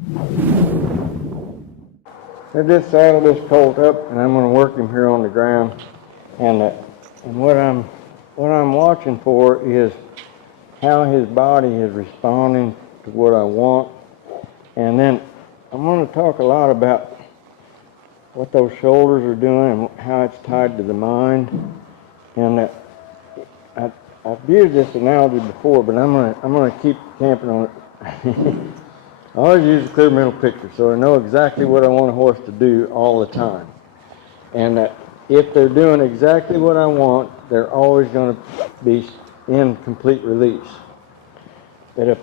I just saddled this colt up, and I'm going to work him here on the ground. And what I'm watching for is how his body is responding to what I want. And then I'm going to talk a lot about what those shoulders are doing and how it's tied to the mind. And I've used this analogy before, but I'm gonna keep camping on it. I always use a clear mental picture, so I know exactly what I want a horse to do all the time. And if they're doing exactly what I want, they're always going to be in complete release. But a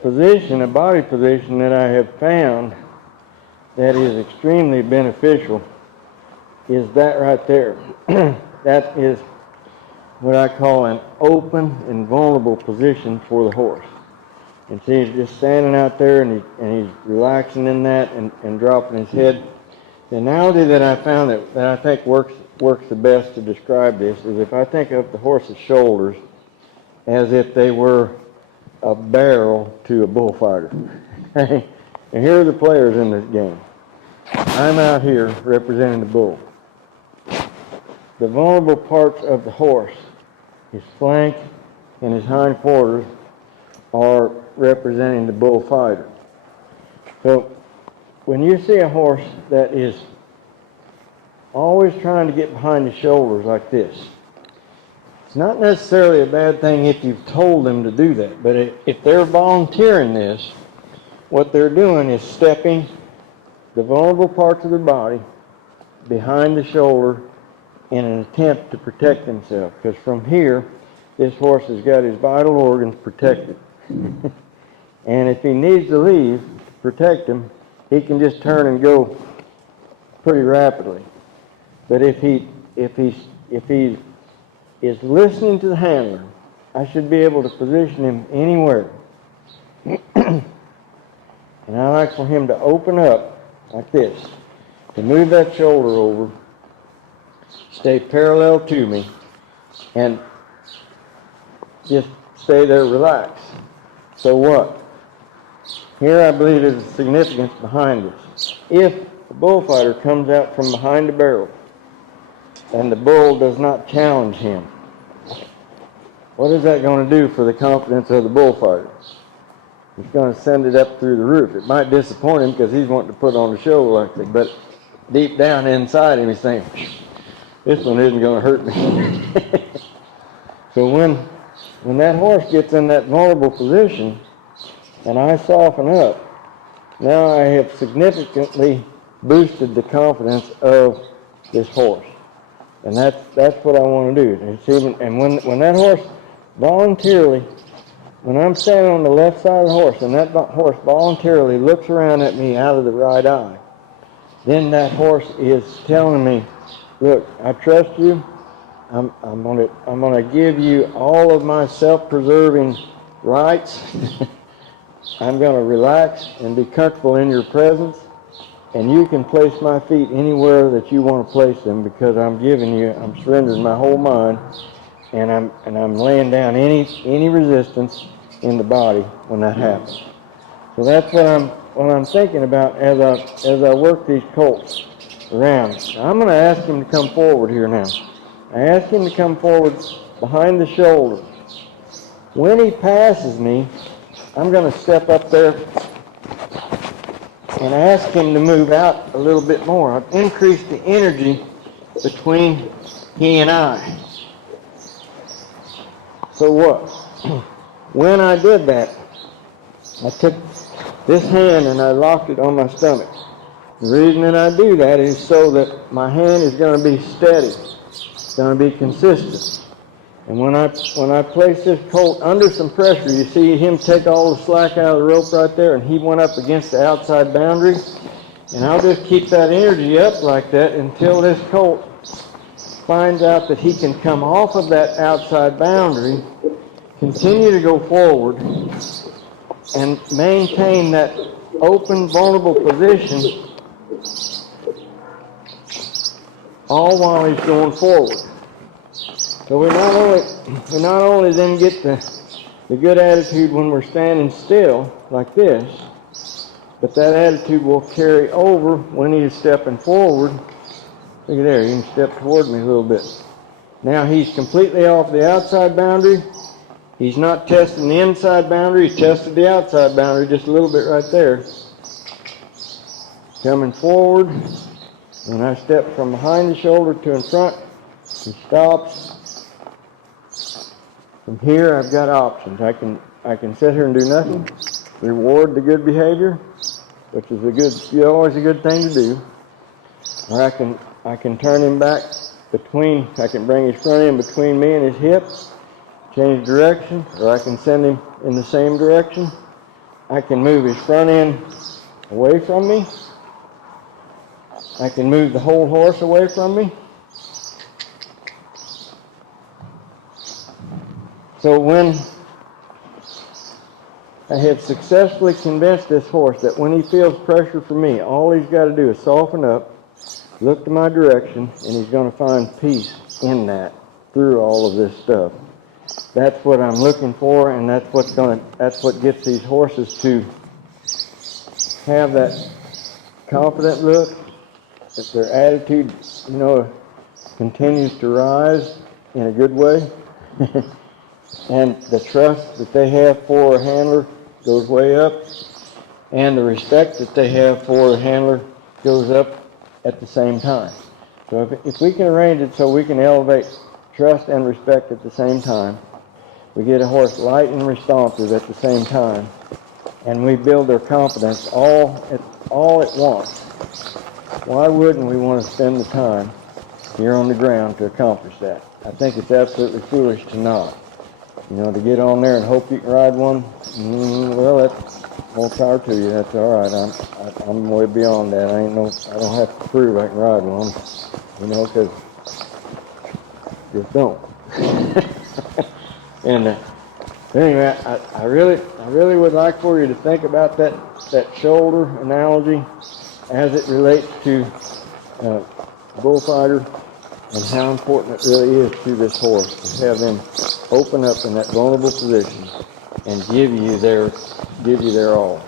body position that I have found that is extremely beneficial is that right there. That is what I call an open and vulnerable position for the horse. And see, he's just standing out there, and he's relaxing in that and dropping his head. The analogy that I found that I think works the best to describe this is if I think of the horse's shoulders as if they were a barrel to a bullfighter. And here are the players in this game. I'm out here representing the bull. The vulnerable parts of the horse, his flank and his hind quarters, are representing the bullfighter. So when you see a horse that is always trying to get behind the shoulders like this, it's not necessarily a bad thing if you've told them to do that, but if they're volunteering this, what they're doing is stepping the vulnerable parts of their body behind the shoulder in an attempt to protect themselves. Because from here, this horse has got his vital organs protected. And if he needs to leave to protect them, he can just turn and go pretty rapidly. But if he is listening to the handler, I should be able to position him anywhere. And I like for him to open up like this, to move that shoulder over, stay parallel to me, and just stay there relaxed. So what? Here I believe there's a significance behind this. If a bullfighter comes out from behind the barrel and the bull does not challenge him, what is that going to do for the confidence of the bullfighter? It's going to send it up through the roof. It might disappoint him because he's wanting to put on the show like that, but deep down inside him he's saying, this one isn't going to hurt me. So when that horse gets in that vulnerable position and I soften up, now I have significantly boosted the confidence of this horse. And that's what I want to do. And when that horse voluntarily, when I'm standing on the left side of the horse and that horse voluntarily looks around at me out of the right eye, then that horse is telling me, look, I trust you. I'm gonna give you all of my self-preserving rights. I'm gonna relax and be comfortable in your presence, and you can place my feet anywhere that you want to place them because I'm surrendering my whole mind, and I'm laying down any resistance in the body when that happens. So that's what I'm thinking about as I work these colts around. I'm going to ask him to come forward here now. I ask him to come forward behind the shoulder. When he passes me, I'm going to step up there and ask him to move out a little bit more. I've increased the energy between he and I. So what? When I did that, I took this hand and I locked it on my stomach. The reason that I do that is so that my hand is going to be steady. It's going to be consistent. And when I place this colt under some pressure, you see him take all the slack out of the rope right there, and he went up against the outside boundary. And I'll just keep that energy up like that until this colt finds out that he can come off of that outside boundary, continue to go forward, and maintain that open, vulnerable position all while he's going forward. So we not only then get the good attitude when we're standing still like this, But that attitude will carry over when he's stepping forward. Look at there, he can step toward me a little bit. Now he's completely off the outside boundary. He's not testing the inside boundary, he's tested the outside boundary just a little bit right there. Coming forward, when I step from behind the shoulder to in front, he stops. From here I've got options. I can sit here and do nothing, reward the good behavior, which is always a good thing to do. Or I can turn him back I can bring his front end between me and his hips, change direction, or I can send him in the same direction. I can move his front end away from me. I can move the whole horse away from me. So when I have successfully convinced this horse that when he feels pressure from me, all he's got to do is soften up, look to my direction, and he's going to find peace in that through all of this stuff. That's what I'm looking for, and that's what gets these horses to have that confident look, that their attitude, continues to rise in a good way, and the trust that they have for a handler goes way up, and the respect that they have for a handler goes up at the same time. So if we can arrange it so we can elevate trust and respect at the same time, we get a horse light and responsive at the same time, and we build their confidence all at once. Why wouldn't we want to spend the time here on the ground to accomplish that? I think it's absolutely foolish to not. To get on there and hope you can ride one, well, that's more power to you. That's all right. I'm way beyond that. I don't have to prove I can ride one, because just don't. And anyway, I really would like for you to think about that shoulder analogy as it relates to bullfighter, and how important it really is to this horse to have them open up in that vulnerable position and give you their all.